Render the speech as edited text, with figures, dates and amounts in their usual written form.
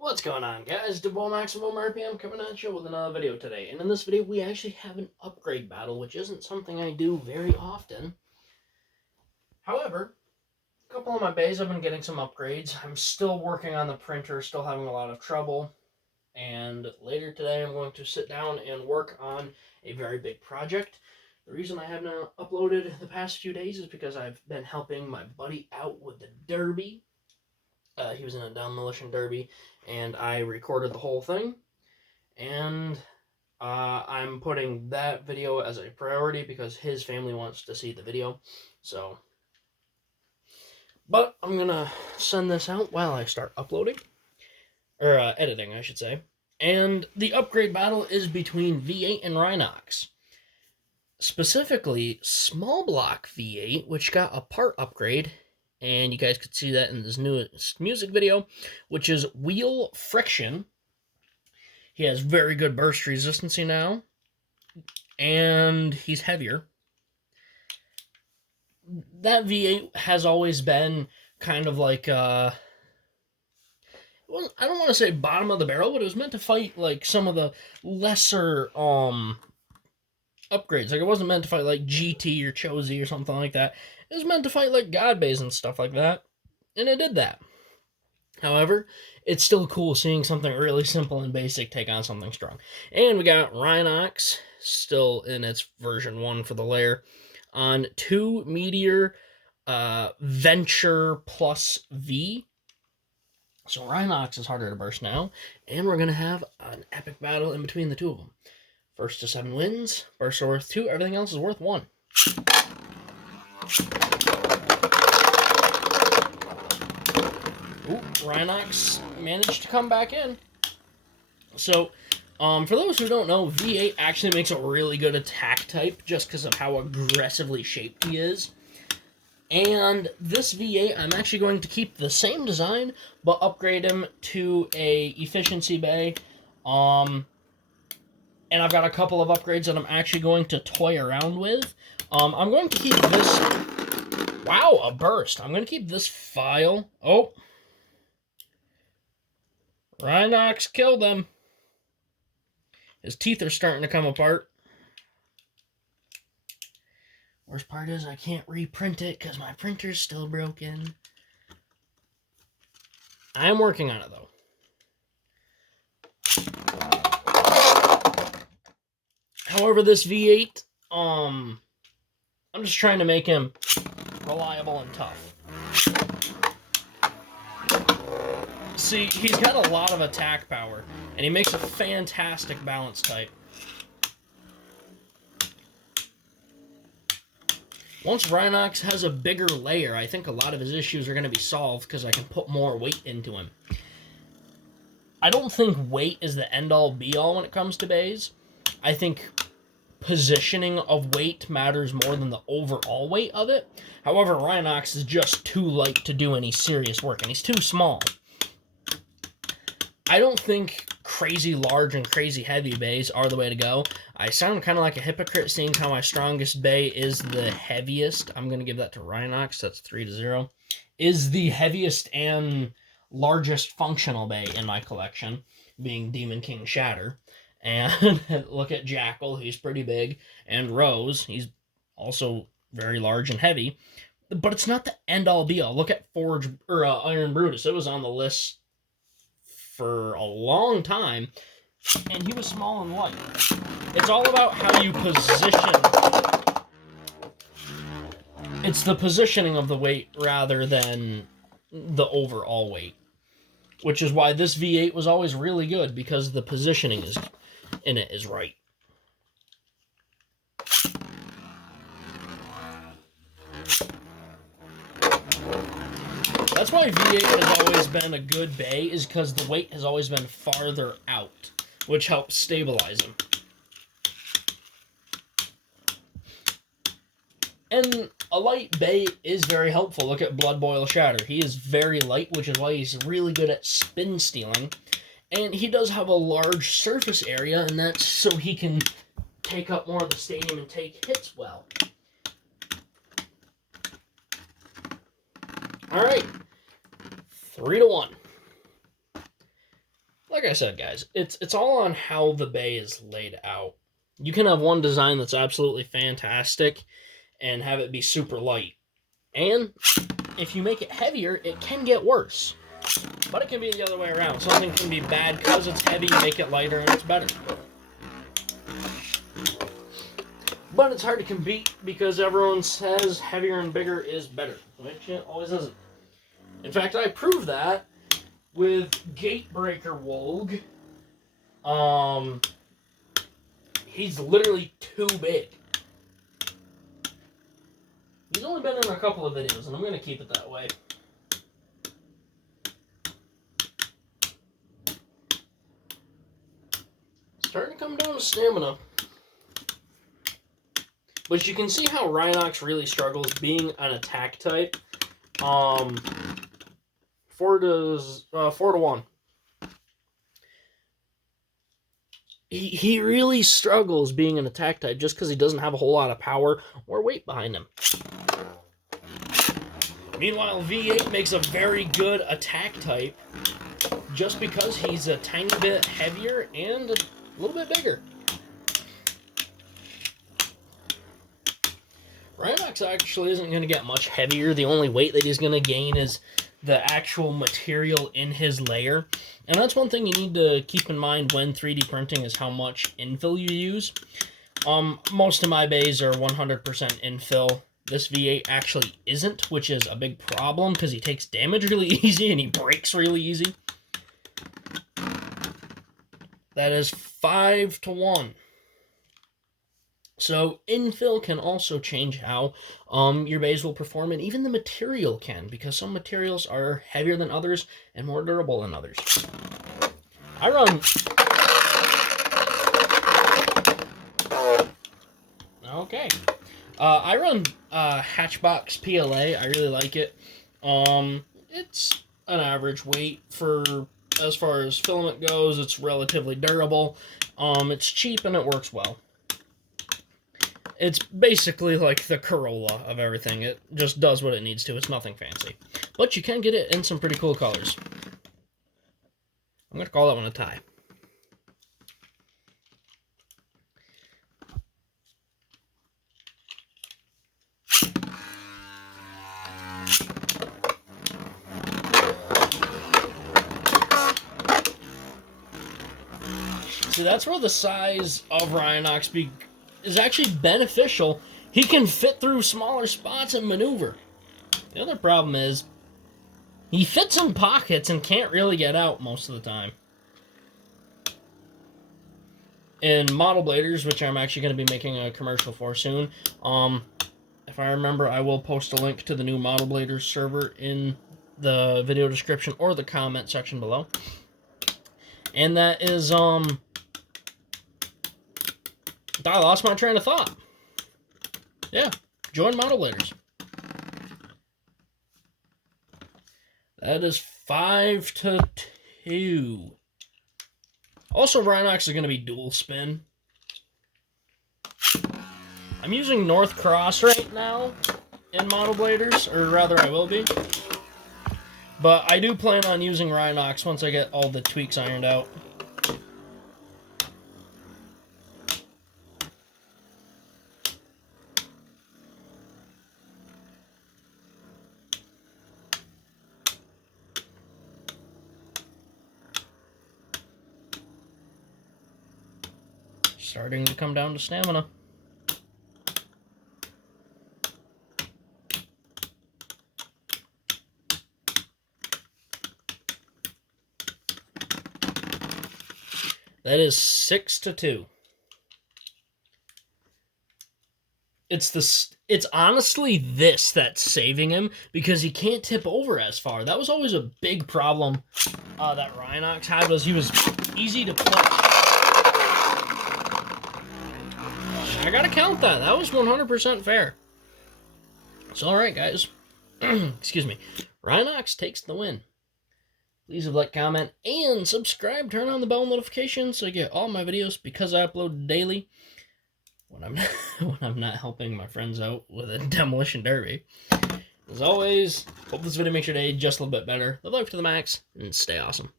What's going on, guys? Duval Maximum RPM coming at you with another video today. And in this video, we actually have an upgrade battle, which isn't something I do very often. However, a couple of my bays have been getting some upgrades. I'm still working on the printer, still having a lot of trouble. And later today, I'm going to sit down and work on a very big project. The reason I haven't uploaded the past few days is because I've been helping my buddy out with the derby. He was in a demolition derby, and I recorded the whole thing. And I'm putting that video as a priority because his family wants to see the video. So, but I'm gonna send this out while I start uploading, or editing, I should say. And the upgrade battle is between V8 and Rynox. Specifically, small block V8, which got a part upgrade, and you guys could see that in this newest music video, which is wheel friction. He has very good burst resistance now, and he's heavier. That V8 has always been kind of like, well, I don't want to say bottom of the barrel, but it was meant to fight like some of the lesser upgrades. Like, it wasn't meant to fight like GT or Chozy or something like that. It was meant to fight like God Bays and stuff like that, and it did that. However, it's still cool seeing something really simple and basic take on something strong. And we got Rynox, still in its version 1 for the layer, on 2 Meteor Venture Plus V. So Rynox is harder to burst now, and we're going to have an epic battle in between the two of them. First to 7 wins, bursts are worth 2, everything else is worth 1. Ooh, Rynox managed to come back in. So, for those who don't know, V8 actually makes a really good attack type just because of how aggressively shaped he is. And this V8, I'm actually going to keep the same design, but upgrade him to a efficiency bay. And I've got a couple of upgrades that I'm actually going to toy around with. I'm going to keep this... Wow, a burst. I'm going to keep this file... Oh. Rynox killed him. His teeth are starting to come apart. Worst part is I can't reprint it because my printer's still broken. I'm working on it, though. However, this V8, I'm just trying to make him reliable and tough. See, he's got a lot of attack power, and he makes a fantastic balance type. Once Rynox has a bigger layer, I think a lot of his issues are going to be solved because I can put more weight into him. I don't think weight is the end-all, be-all when it comes to bays. I think positioning of weight matters more than the overall weight of it. However, Rynox is just too light to do any serious work, and he's too small. I don't think crazy large and crazy heavy bays are the way to go. I sound kind of like a hypocrite seeing how my strongest bay is the heaviest. I'm going to give that to Rynox. That's 3-0. Is the heaviest and largest functional bay in my collection, being Demon King Shatter. And look at Jackal, he's pretty big. And Rose, he's also very large and heavy. But it's not the end-all be-all. Look at Forge or Iron Brutus. It was on the list for a long time, and he was small and light. It's all about how you position. It's the positioning of the weight rather than the overall weight, which is why this V8 was always really good, because the positioning in it is right. That's why V8 has always been a good bay, is because the weight has always been farther out, which helps stabilize him. And a light bay is very helpful. Look at Blood Boil Shatter. He is very light, which is why he's really good at spin stealing. And he does have a large surface area, and that's so he can take up more of the stadium and take hits well. Alright. 3-1. like I said, guys, it's all on how the bay is laid out. You can have one design that's absolutely fantastic and have it be super light. And if you make it heavier, it can get worse. But it can be the other way around. Something can be bad because it's heavy, you make it lighter, and it's better. But it's hard to compete because everyone says heavier and bigger is better, which it always isn't. In fact, I proved that with Gatebreaker Wolg. He's literally too big. He's only been in a couple of videos, and I'm going to keep it that way. Starting to come down to stamina. But you can see how Rynox really struggles being an attack type. 4 to 1. He really struggles being an attack type just because he doesn't have a whole lot of power or weight behind him. Meanwhile, V8 makes a very good attack type just because he's a tiny bit heavier and a little bit bigger. Rynox actually isn't going to get much heavier. The only weight that he's going to gain is the actual material in his layer. And that's one thing you need to keep in mind when 3D printing is how much infill you use. Most of my bays are 100% infill. This V8 actually isn't, which is a big problem because he takes damage really easy and he breaks really easy. That is 5 to 1. So infill can also change how your bays will perform, and even the material can, because some materials are heavier than others and more durable than others. I run... Okay. I run Hatchbox PLA. I really like it. It's an average weight for, as far as filament goes. It's relatively durable. It's cheap and it works well. It's basically like the Corolla of everything. It just does what it needs to. It's nothing fancy. But you can get it in some pretty cool colors. I'm going to call that one a tie. See, that's where the size of Rynox is actually beneficial. He can fit through smaller spots and maneuver. The other problem is he fits in pockets and can't really get out most of the time. In Model Bladers, which I'm actually going to be making a commercial for soon, if I remember, I will post a link to the new Model Bladers server in the video description or the comment section below. And that is, I lost my train of thought. Yeah, join Model Bladers. That is 5 to 2. Also, Rynox is going to be dual spin. I'm using North Cross right now in Model Bladers, or rather I will be. But I do plan on using Rynox once I get all the tweaks ironed out. Starting to come down to stamina. That is 6 to 2. It's honestly this that's saving him, because he can't tip over as far. That was always a big problem that Rynox had, was he was easy to push. I gotta count that. That was 100% fair. So, alright, guys. Excuse me. Rynox takes the win. Please leave a like, comment, and subscribe. Turn on the bell notifications so you get all my videos, because I upload daily when I'm not helping my friends out with a demolition derby. As always, hope this video makes your day just a little bit better. Live life to the max, and stay awesome.